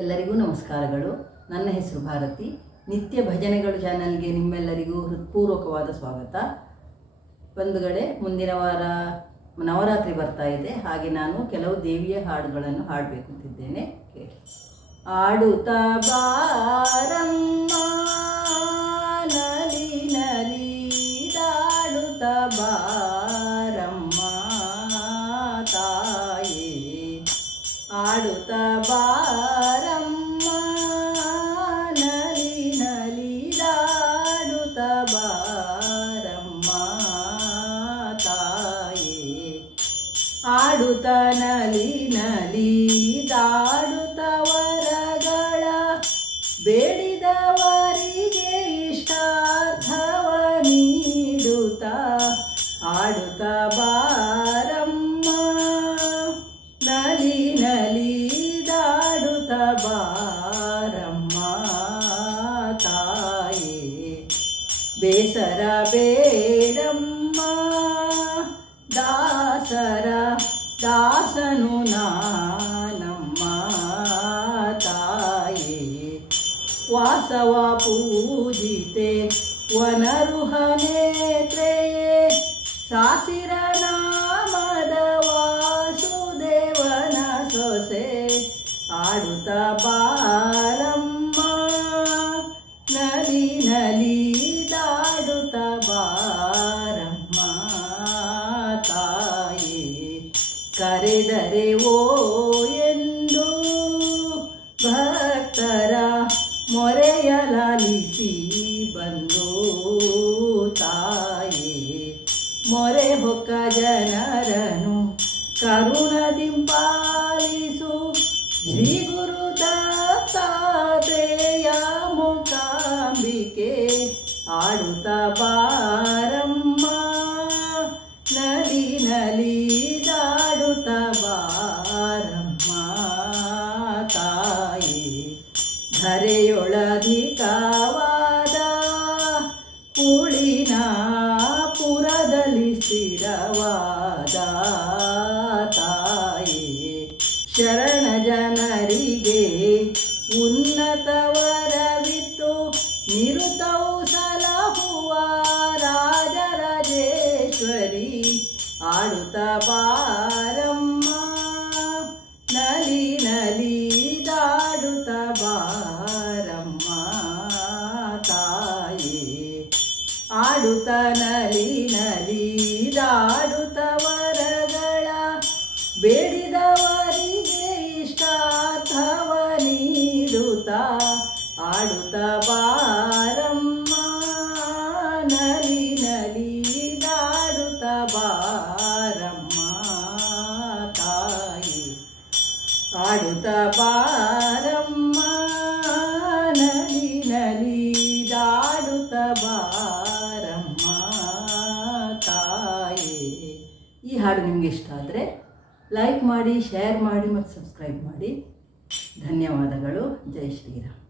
ಎಲ್ಲರಿಗೂ ನಮಸ್ಕಾರಗಳು. ನನ್ನ ಹೆಸರು ಭಾರತಿ. ನಿತ್ಯ ಭಜನೆಗಳು ಚಾನಲ್ಗೆ ನಿಮ್ಮೆಲ್ಲರಿಗೂ ಹೃತ್ಪೂರ್ವಕವಾದ ಸ್ವಾಗತ. ಬಂಧುಗಳೇ, ಮುಂದಿನ ವಾರ ನವರಾತ್ರಿ ಬರ್ತಾ ಇದೆ. ಹಾಗೆ ನಾನು ಕೆಲವು ದೇವಿಯ ಹಾಡುಗಳನ್ನು ಹಾಡಬೇಕಂತಿದ್ದೇನೆ. ಕೇಳಿ. ಆಡುತ್ತಾ ಬಾರಮ್ಮ ನಲಿ ನಲಿ ದಾಡುತ್ತಾ ಬಾರಮ್ಮ ತಾಯೇ, ಆಡುತ್ತಾ ಬಾರಮ್ಮ ನಲಿ ನಲಿ ದಾಡುತ್ತಾ ಬಾರಮ್ಮ ತಾಯೇ, ಆಡುತ್ತಾ ನಲಿ ನಲಿ ದಾಡುತ್ತಾ ವರಗಳ ಬೇಡಿದವರಿಗೆ ಇಷ್ಟಾರ್ಥವ ನೀಡುತ್ತಾ, ಆಡುತ್ತಾ ಬಾರಮ್ಮ ನಲಿ ನಲಿ ದಾಡುತ್ತಾ ಬಾರಮ್ಮ ತಾಯೇ, ಬೇಸರ ಬೇಡಮ್ಮ ದಾಸರ ದಾಸನು ನಾನಮ್ಮ ತಾಯೇ, ವಾಸವ ಪೂಜಿತೆ ವನರುಹ ನೇತ್ರೆಯೇ, ಸಾಸಿರ ನಾಮದ ವಾಸುದೇವನ ಸೊಸೆ, ಆಡುತ್ತಾ ಬಾರಮ್ಮ ನಲಿ ನಲಿ ದಾಡುತ್ತಾ ಬಾರಮ್ಮ ತಾಯೇ, ಕರೆದರೆ ಓ ಎಂದು ಭಕ್ತರ ಮೊರೆಯಲಾಲಿಸಿ ಬಂದು ತಾಯೇ, ಮೊರೆ ಹೊಕ್ಕ ಜನರನು ಕರುಣದಿಂಪಾಲಿಸು ಶ್ರೀ ಗುರು ದತ್ತಾತ್ರೇಯ ಮೂಕಾಂಬಿಕೆ, ಆಡುತ್ತಾ ಬಾರಮ್ಮ ನಲಿ ನಲಿ ದಾಡುತ್ತಾ ಬಾರಮ್ಮ ತಾಯೇ, ಧರೆಯೊಳಧಿಕವಾದ ಪುಳಿನ ಪುರದಲ್ಲಿ ಸ್ಥಿರವಾದ ತಾಯೇ, ಶರಣ ಜನರಿಗೆ ಉನ್ನತವರವಿತ್ತು ನಿರುತವು ಸಲಹುವ ರಾಜರಾಜೇಶ್ವರಿ, ಆಡುತ್ತಾ ಬಾರಮ್ಮ ನಲಿ ನಲಿ ದಾಡುತ್ತಾ ಬಾರಮ್ಮ ತಾಯೇ, ಆಡುತ್ತಾ ನಲಿ ನಲಿ ದಾಡುತ್ತಾ ವರಗಳ ಬೇಡಿದವರಿಗೆ ಇಷ್ಟಾರ್ಥವ ನೀಡುತ್ತಾ, ಆಡುತ್ತಾ ಬಾರಮ್ಮ ನಲಿ ನಲಿ ದಾಡುತ್ತಾ ಬಾರಮ್ಮ ತಾಯೇ, ಆಡುತ್ತಾ ಬಾರಮ್ಮ ನಲಿ ನಲಿ ದಾಡುತ್ತಾ ಬಾರಮ್ಮ ತಾಯೇ. ಈ ಹಾಡು ನಿಮಗೆ ಇಷ್ಟ ಆದರೆ ಲೈಕ್ ಮಾಡಿ, ಶೇರ್ ಮಾಡಿ ಮತ್ತು ಸಬ್ಸ್ಕ್ರೈಬ್ ಮಾಡಿ. ಧನ್ಯವಾದಗಳು. ಜೈ ಶ್ರೀರಾಮ್.